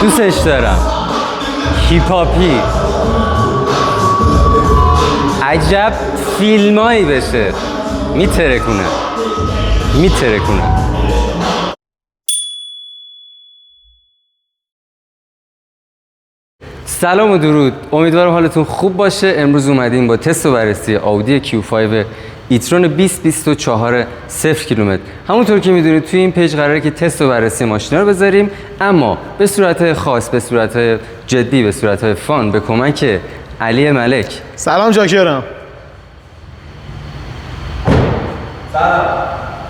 دوستش دارم. هیپاپی عجب فیلمایی بشه. میترکونه. سلام و درود، امیدوارم حالتون خوب باشه. امروز اومدیم با تست و بررسی آودی Q5 ایترون 2024 0 کیلومتر. همونطور که میدونید توی این پیج قراره که تست و بررسی ماشینا رو بذاریم، اما به صورت خاص، به صورت جدی، به صورت فان، به کمک علی ملک. سلام جاکرم.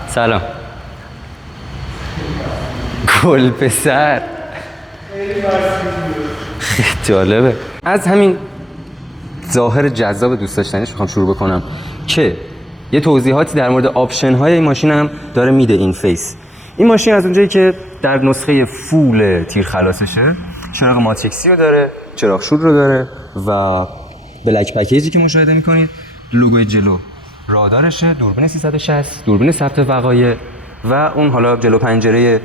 سلام گل پسر. خیلی جالبه. از همین ظاهر جذاب دوست داشتنیش میخوام شروع بکنم که یه توضیحاتی در مورد آپشن های این ماشین هم داره میده. این فیس این ماشین از اونجایی که در نسخه فول تیر خلاصشه، چراغ ماتریکسی رو داره، چراغ شور رو داره و بلک پکیجی که مشاهده میکنید، لوگوی جلو رادارشه، دوربین 360، دوربین ثبت وقایع و اون حالا جلو پنجره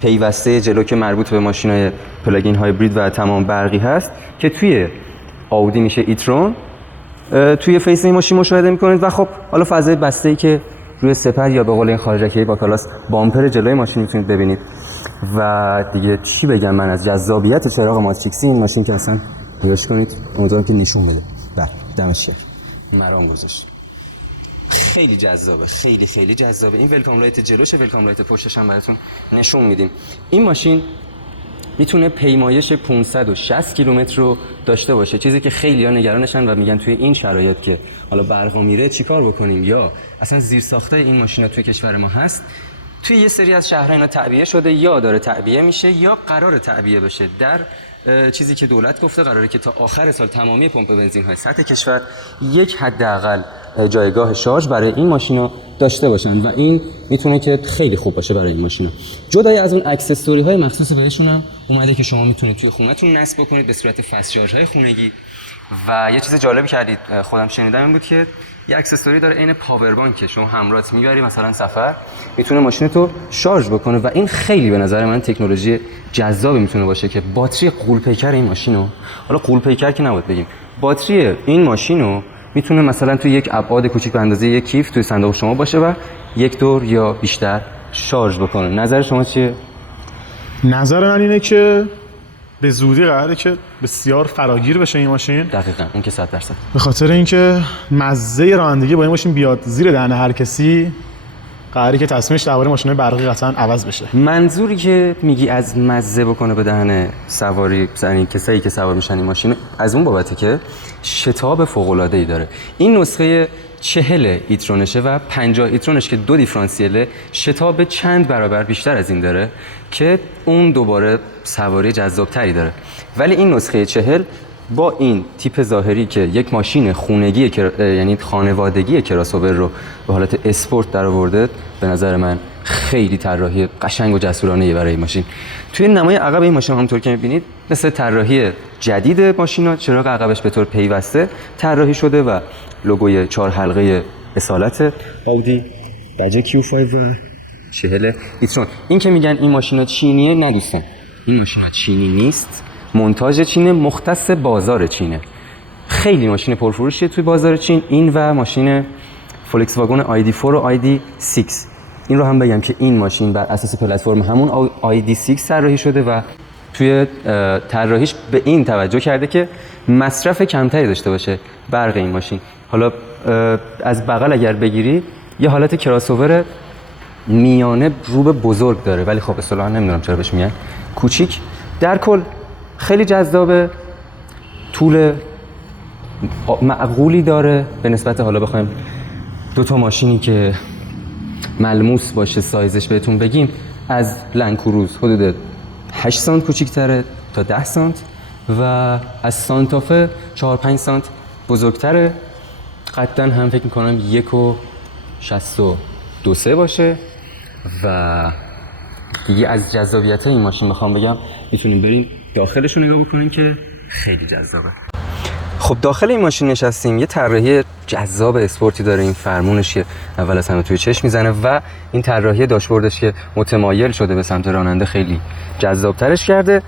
پیوسته جلو که مربوط به ماشین‌های پلاگین هایبرید و تمام برقی هست که توی آودی میشه ایترون. توی فیس این ماشین مشاهده میکنید و خب حالا فضای بسته‌ای که روی سپر یا به قول این خارجکی با کلاس بامپر جلوی ماشین میتونید ببینید. و دیگه چی بگم من از جذابیت چراغ ماتریکسی این ماشین که اصلا نگاش کنید، امیدوارم که نشون بده. بله دمش گرم، مرام گذاشت. خیلی جذابه، خیلی جذابه. این ولکام لایت جلوشه، ولکام لایت پشتش هم براتون نشون میدیم. این ماشین میتونه پیمایش 560 کیلومتر رو داشته باشه، چیزی که خیلی‌ها نگرانشن و میگن توی این شرایط که حالا برقا میره چیکار بکنیم، یا اصلا زیرساختای این ماشینا توی کشور ما هست. توی یه سری از شهرها اینا تعبیه شده یا داره تعبیه میشه یا قرار تعبیه بشه. در چیزی که دولت گفته قراره که تا آخر سال تمامی پمپ بنزین‌های سطح کشور یک حداقل جایگاه شارژ برای این ماشینا داشته باشن و این میتونه که خیلی خوب باشه برای این ماشینا. جدای از اون اکسسوری‌های مخصوص بهشون هم اومده که شما میتونید توی خونه‌تون نصب بکنید به صورت فست شارژهای خونگی. و یه چیز جالبی کردید خودم شنیدم این بود که یه اکسسوری داره عین پاور بانک، شما همراهت میبری مثلا سفر، میتونه ماشینتو شارژ بکنه و این خیلی به نظر من تکنولوژی جذابی میتونه باشه که باتری غول‌پیکر این ماشینو، حالا غول‌پیکر که نباید بگیم، باتری این ماشینو میتونه مثلا توی یک ابعاد کوچیک به اندازه یک کیف توی صندوق شما باشه و یک دور یا بیشتر شارژ بکنه. نظر شما چیه؟ نظر من اینه که به زودی قراره که بسیار فراگیر بشه این ماشین. دقیقاً، این که 100%. به خاطر اینکه مزه رانندگی با این ماشین بیاد زیر دهن هر کسی، قراره که تصمیمش درباره ماشین‌های برقی قطعاً عوض بشه. منظوری که میگی از مزه بکنه به دهن سواری، یعنی کسایی که سوار میشن این ماشین، از اون بابته که شتاب فوق‌العاده‌ای داره. این نسخه 40 ایترونشه و 50 ایترونش که 2 دیفرانسیله، شتاب چند برابر بیشتر از این داره که اون دوباره سواری جذابتری داره. ولی این نسخه 40 با این تیپ ظاهری که یک ماشین خونگی یعنی خانوادگی کراسوور رو به حالت اسپورت درآورده، به نظر من خیلی طراحی قشنگ و جسورانه‌ای برای این ماشین. توی نمای عقب این ماشین همونطور که می‌بینید مثل طراحی جدید ماشینا، چراغ عقبش به طور پیوسته طراحی شده و لوگوی 4 حلقه اصالت آودی بجه Q5 و 40 ایترون. این که میگن این ماشینا چینیه، نه دوستان، این ماشینا چینی نیست. مونتاژ چینه، مختص بازار چینه. خیلی ماشین پرفروشیه توی بازار چین این و ماشین فولکس واگن ID4 و ID6. این رو هم بگم که این ماشین بر اساس پلتفرم همون ID6 طراحی شده و توی طراحیش به این توجه کرده که مصرف کمتری داشته باشه برق این ماشین. حالا از بغل اگر بگیری یه حالت کراسوور میانه رو به بزرگ داره، ولی خب اصطلاحاً نمیدونم چرا بهش میگن کوچیک. در کل خیلی جذابه، طول معقولی داره به نسبت، حالا بخوایم دو تا ماشینی که ملموس باشه سایزش بهتون بگیم، از لنکروز حدود 8 سانت کوچیک‌تره تا 10 سانت و از سانتافه 4-5 سانت بزرگتره. قطعاً هم فکر می‌کنم 1.62 باشه. و دیگه از جذابیت این ماشین بخوام بگم، میتونیم بریم داخلش رو نگاه بکنیم که خیلی جذابه. خب داخل این ماشین نشستیم، یه طراحی جذاب اسپورتی داره. این فرمونش که اول از همه توی چشم میزنه و این طراحی داشبوردش که متمایل شده به سمت راننده خیلی جذابترش کرده.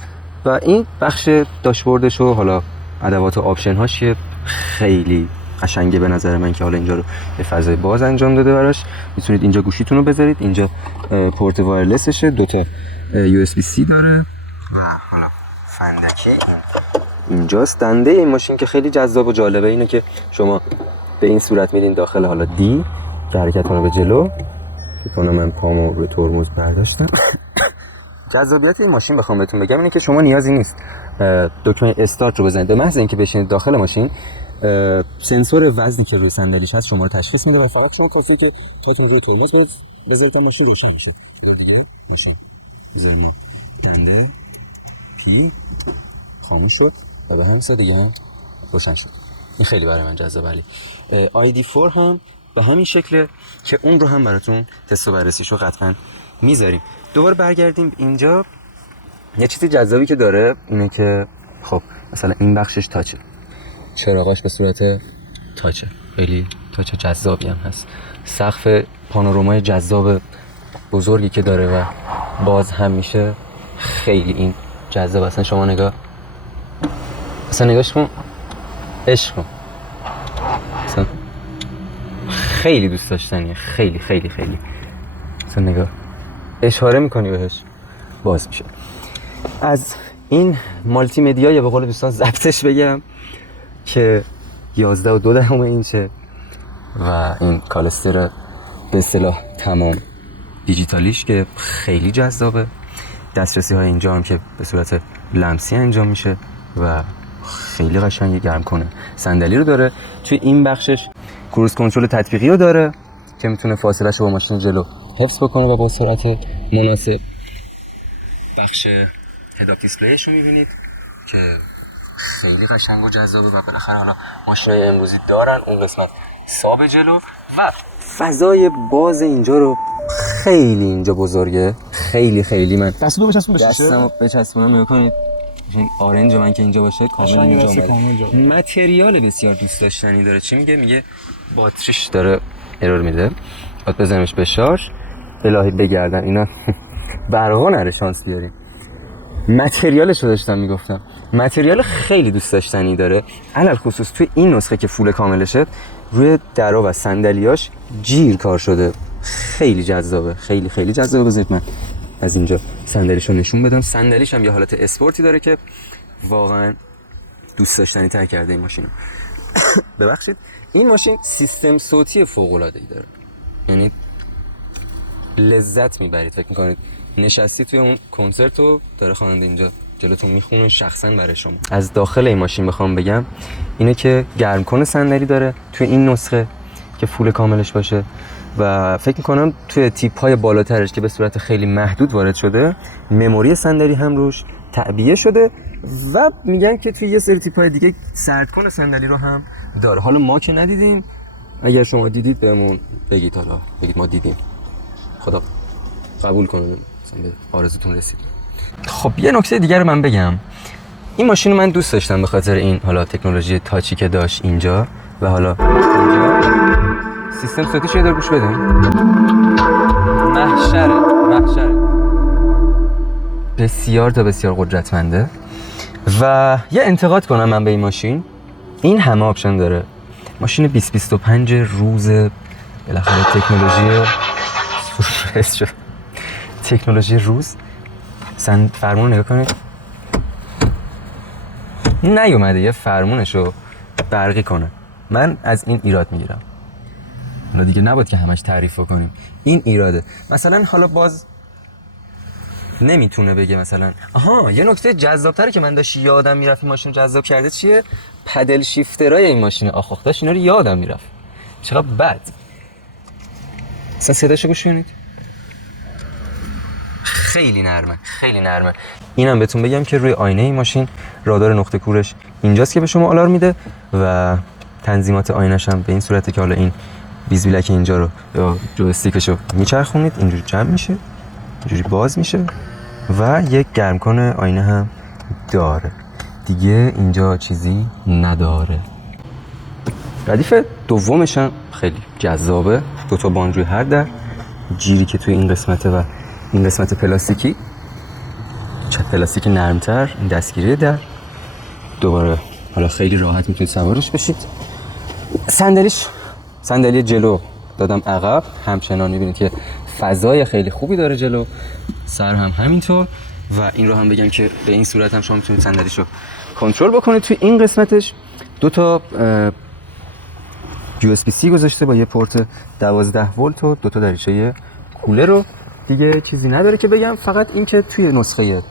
و این بخش داشبوردش و حالا ادوات و آپشن هاش خیلی قشنگه به نظر من که حالا اینجا رو یه فضای باز انجام داده براش. میتونید اینجا گوشیتون رو بذارید، اینجا پورت وایرلسشه، دوتا USB-C داره و حالا فندکی اینجاست. دنده این ماشین که خیلی جذاب و جالبه اینه که شما به این صورت میرین داخل حالا دی که حرکت کنه به جلو. فکر کنم من پامو روی ترمز برداشتم. جذابیت این ماشین بخوام بهتون بگم اینه که شما نیازی نیست دکمه استارت رو بزنید. به محض اینکه بشینید داخل ماشین سنسور وزنی که روی صندلیش هست شما رو تشخیص میده و فقط شما کافیه که پاتون روی ترمز بذارید تا ماشین روشن بشه. دیگه ماشین بذاریم دنده پی خاموش شد و به همین سادگی هم روشن شد. این خیلی برای من جذاب. ولی ID4 هم به همین شکله که اون رو هم براتون تست و بررسیشو قطعا میذاریم. دوباره برگردیم اینجا. یه چیزی جذابی که داره اینه که خب مثلا این بخشش تاچه، چراغاش به صورت تاچه، خیلی تاچه جذابی هم هست. سقف پانورامای جذاب بزرگی که داره و باز هم میشه، خیلی این جذاب. اصلا شما نگاش کن، عشق کن، اصلا خیلی دوست داشتنیه، خیلی خیلی خیلی. اصلا نگاه اشاره میکنی بهش باز میشه. از این مالتی مدیا یا به قول دوستان ضبطش بگم که 11.2 اینچه و این کالستر به اصطلاح تمام دیجیتالیش که خیلی جذابه. دسترسی های اینجا هم که به صورت لمسی انجام میشه و خیلی قشنگه. گرم کنه صندلی رو داره. توی این بخشش کروز کنترل تطبیقی رو داره که میتونه فاصله‌اش رو با ماشین جلو حفظ بکنه و با سرعت مناسب. بخش هد اپ دیسپلیش رو میبینید که خیلی قشنگ و جذابه و بالاخره حالا ماشین‌های امروزی دارن اون قسمت ساب جلو و فضای باز اینجا رو خیلی اینجا بزرگه. خیلی خیلی من دستو بچسبون بشه. دستمو بچسبونم نگاه کنید. این آرنج من که اینجا باشه کامل اینجا اومده. متریال بسیار دوست داشتنی داره. چی میگه باتریش داره ارور میده. بعد بزنمش به شارژ. الهی بگردن اینا برقا نره شانس بیاریم. متریالش رو داشتم میگفتم. متریال خیلی دوست داشتنی داره. علل خصوص توی این نسخه که فول کاملشه روی درا و صندلیاش جیر کار شده. خیلی جذابه، خیلی خیلی جذابه. بذارید من از اینجا صندلیشو نشون بدم. صندلیش هم یه حالت اسپورتی داره که واقعا دوست داشتنی تر کرده این ماشینو. ببخشید این ماشین سیستم صوتی فوق العاده ای داره. یعنی لذت میبرید. فکر میکنید نشستی توی اون کنسرت و داره خواننده اینجا جلوتون میخونه شخصا برای شما. از داخل این ماشین بخوام بگم اینه که گرم کنه صندلی داره توی این نسخه که فول کاملش باشه و فکر میکنم توی تیپ های بالاترش که به صورت خیلی محدود وارد شده مموری صندلی هم روش تعبیه شده و میگن که توی یه سری تیپ های دیگه سرد کنه صندلی رو هم داره. حالا ما که ندیدیم، اگر شما دیدید بهمون بگید، حالا بگید ما دیدیم، خدا قبول کنه مثلا به آرزوتون رسید. خب یه نکته دیگه رو من بگم. این ماشین رو من دوست داشتم به خاطر این حالا تکنولوژی تاچی که داشت اینجا و حالا اینجا سیستم صوتیش رو گوش بدیم. محشره بسیار تا بسیار قدرتمنده. و یه انتقاد کنم من به این ماشین، این همه آپشن داره. ماشین 2025 روز بالاخره تکنولوژی روز فرمون نگاه کنید نیومده یه فرمونشو برقی کنه. من از این ایراد میگیرم. حالا دیگه نباید که همش تعریف کنیم، این ایراده. مثلا حالا باز نمیتونه بگه مثلا یه نکته جذابتره که من داشت یادم میرفت این ماشین جذاب کرده چیه؟ پدل شیفترای این ماشین آخ داشت اینا رو یادم میرفت. چقدر بد. اصلا صداشو گوش کنید. خیلی نرمه. اینم بهتون بگم که روی آینه این ماشین رادار نقطه کورش اینجاست که به شما آلارم میده و تنظیمات آینه‌ش هم به این صورته که حالا این بیزبیلک اینجا رو یا جویستیکشو میچرخونید اینجوری جمع میشه، اینجوری باز میشه و یک گرمکن آینه هم داره. دیگه اینجا چیزی نداره. ردیف دومش هم خیلی جذابه. 2 باند روی هر در، جیری که توی این قسمته و این قسمت پلاستیکی چه پلاستیک نرمتر، این دستگیری در دوباره حالا خیلی راحت میتونید سوارش بشید. صندلی جلو دادم عقب، همچنان میبینید که فضای خیلی خوبی داره جلو، سر هم همینطور. و این رو هم بگم که به این صورت هم شما میتونید صندلیشو کنترل بکنید. توی این قسمتش دو تا USB-C گذاشته با یه پورت 12 ولت و دو تا دریچه کولر رو. دیگه چیزی نداره که بگم، فقط این که توی نسخه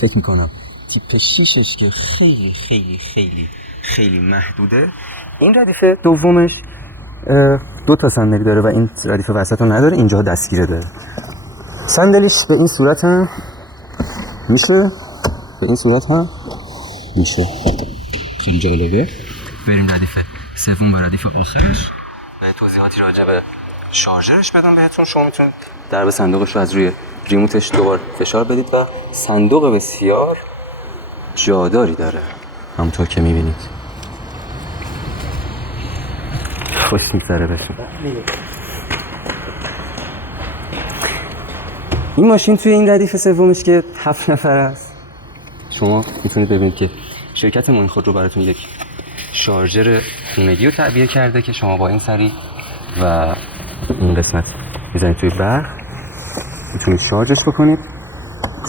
فکر میکنم تیپ 6ش که خیلی خیلی خیلی خیلی محدوده، این ردیف دومش دو تا صندلی داره و این ردیف وسط رو نداره، اینجا دستگیره داره. صندلیش به این صورت هم میشه، به این صورت هم میشه، خیلی جالبه. بریم ردیف سوم و ردیف آخرش و توضیحاتی راجع به شارژرش بدم بهتون. شما میتونید درب صندوقش رو از روی ریموتش دوبار فشار بدید و صندوق بسیار جاداری داره همونطور که میبینید. خوش میگذره بهشون. این ماشین توی این ردیف سومش که 7 نفر است، شما میتونید ببینید که شرکت موین خودرو براتون یک شارژر خونگی رو تعبیه کرده که شما با این سری و این قسمت میزنید توی برق، میتونید شارژش بکنید.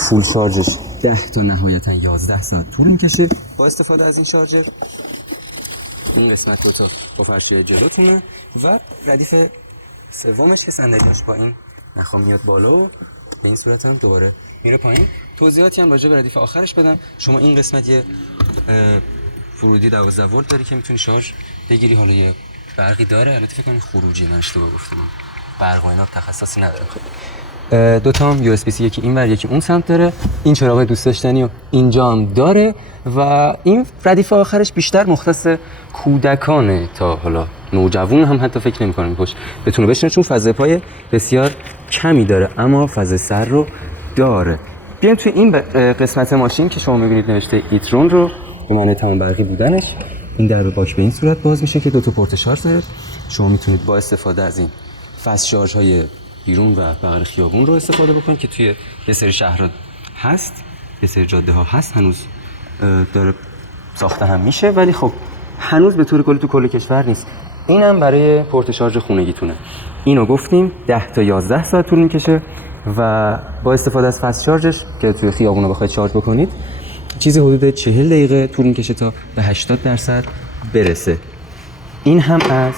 فول شارژش 10 تا نهایتا 11 ساعت طول میکشه با استفاده از این شارژر. این قسمت دو تا با فرشی جلوتونه و ردیف سومش که صندلیاش با این نخوام میاد بالا و به این صورت هم دوباره میره پایین. توضیحاتی هم راجع به ردیف آخرش بدم. شما این قسمت یه ورودی 12 ولت داری که میتونی شارژ بگیری. حالا یه برقی داره، البته فکر کنم خروجی، من اشتباه گفتم، برق و اینا تخصصی نداره. دو تا هم USB-C، یکی این ور یکی اون سمت داره. این چراغ دوست داشتنی و اینجا هم داره و این ردیف آخرش بیشتر مختص کودکانه تا حالا نوجوان هم حتی فکر نمی‌کنم پشت بتونه بشینه، چون فضای پای بسیار کمی داره اما فضای سر رو داره. بیایم توی این قسمت ماشین که شما می‌بینید نوشته ایترون رو به معنی تمام برقی بودنش. این در باک به این صورت باز میشه که دو تا پورت شارژ داره. شما میتونید با استفاده از این فست شارژ های بیرون و بغل خیابون رو استفاده بکنید که توی یه سری شهرها هست، یه سری جاده ها هست، هنوز داره ساخته هم میشه ولی خب هنوز به طور کلی تو کل کشور نیست. اینم برای پورت شارژ خونگیتونه. اینو گفتیم 10 تا 11 ساعت طول میکشه و با استفاده از فست شارژش که توی خیابون رو بخواید شارژ بکنید چیزی حدود 40 دقیقه طول میکشه تا به 80% برسه. این هم از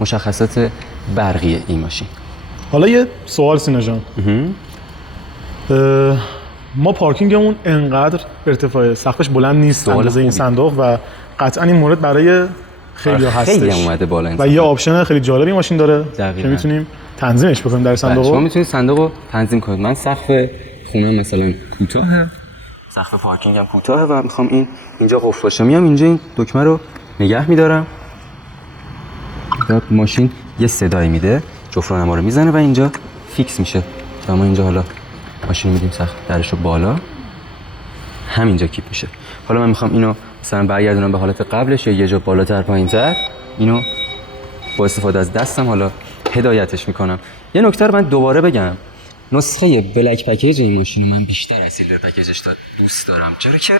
مشخصات برقی این ماشین. حالا یه سوال سینا جان، ما پارکینگمون انقدر ارتفاع سقفش بلند نیست اندازه این صندوق و قطعا این مورد برای خیلی هستش. خیلی اومده بالا و یه آپشن خیلی جالبی ماشین داره دقیقاً. که میتونیم تنظیمش بکنیم در صندوق. شما میتونید صندوق رو تنظیم کنید. من سقف خونه مثلا کوتاهه، سقف پارکینگم کوتاهه و میخوام اینجا قفل باشه، میام اینجا این دکمه رو نگه میدارم و ماشین یه صدایی میده، جفران ما رو میزنه و اینجا فیکس میشه و ما اینجا حالا ماشین میدیم سقف درش رو بالا، همینجا کیپ میشه. حالا من میخوام اینو مثلا برگردونم به حالت قبلش یا یه جا بالاتر پایینتر، اینو با استفاده از دستم حالا هدایتش میکنم. یه نکته رو من دوباره بگم، نسخه بلک پکیج این ماشین رو من بیشتر از سیلور پکیجش دوست دارم، چرا که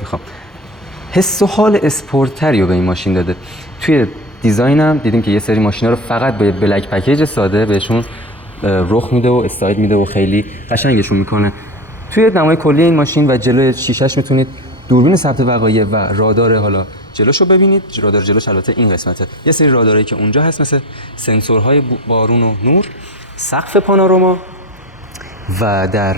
میخوام حس و حال اسپورتری رو به این ماشین داده. توی دیزاینم دیدیم که یه سری ماشینا رو فقط با بلک پکیج ساده بهشون رخ میده و استایل میده و خیلی قشنگشون میکنه. توی نمای کلی این ماشین و جلوی شیشه‌اش میتونید دوربین ثبت وقایع و رادار حالا جلوشو ببینید. رادار جلوش البته این قسمته، یه سری رادارایی که اونجا هست مثل سنسورهای بارون و نور، سقف پانوراما و در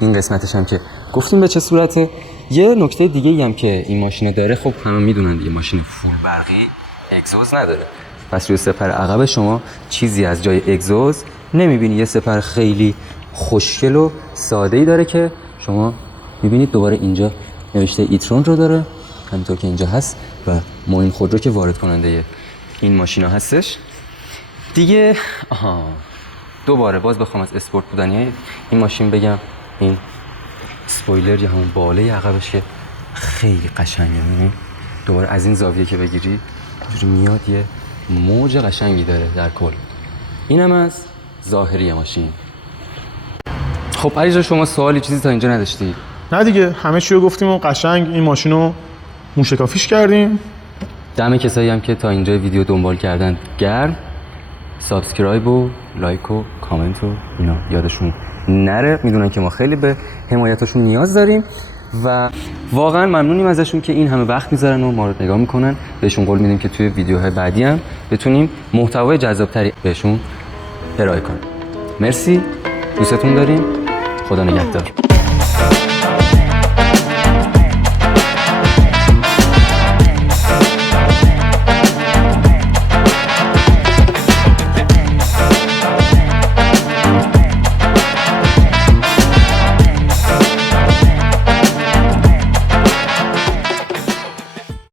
این قسمتش هم که گفتیم به چه صورته. یه نکته دیگه هم که این ماشین داره، خب همه میدونن دیگه ماشین فول برقی اگزوز نداره، پس روی سپر عقب شما چیزی از جای اگزوز نمیبینی. یه سپر خیلی خوشگل و ساده‌ای داره که شما میبینید. دوباره اینجا نوشته ایترون رو داره همینطور که اینجا هست و موین خودرو که وارد کننده این ماشینا هستش دیگه. دوباره باز بخوام از اسپورت بودنی این ماشین بگم، این اسپویلر یا همون بالای عقبش که خیلی قشنگه، می‌بینی دوباره از این زاویه که بگیری اینجوری میاد، یه موج قشنگی داره در کل. اینم از ظاهری ماشین. خب علیرضا شما سوالی چیزی تا اینجا نداشتی؟ نه دیگه، همه چی رو گفتیم و قشنگ این ماشین رو موشکافیش کردیم. دم کسایی هم که تا اینجا ویدیو دنبال کردن گرم. سابسکرایب و لایک و کامنت و اینا یادشون نره، میدونن که ما خیلی به حمایتشون نیاز داریم و واقعا ممنونیم ازشون که این همه وقت میذارن و ما رو نگاه میکنن. بهشون قول میدیم که توی ویدیوهای بعدی هم بتونیم محتوای جذابتری بهشون ارائه کنیم. مرسی، دوستتون داریم، خدا نگهدار.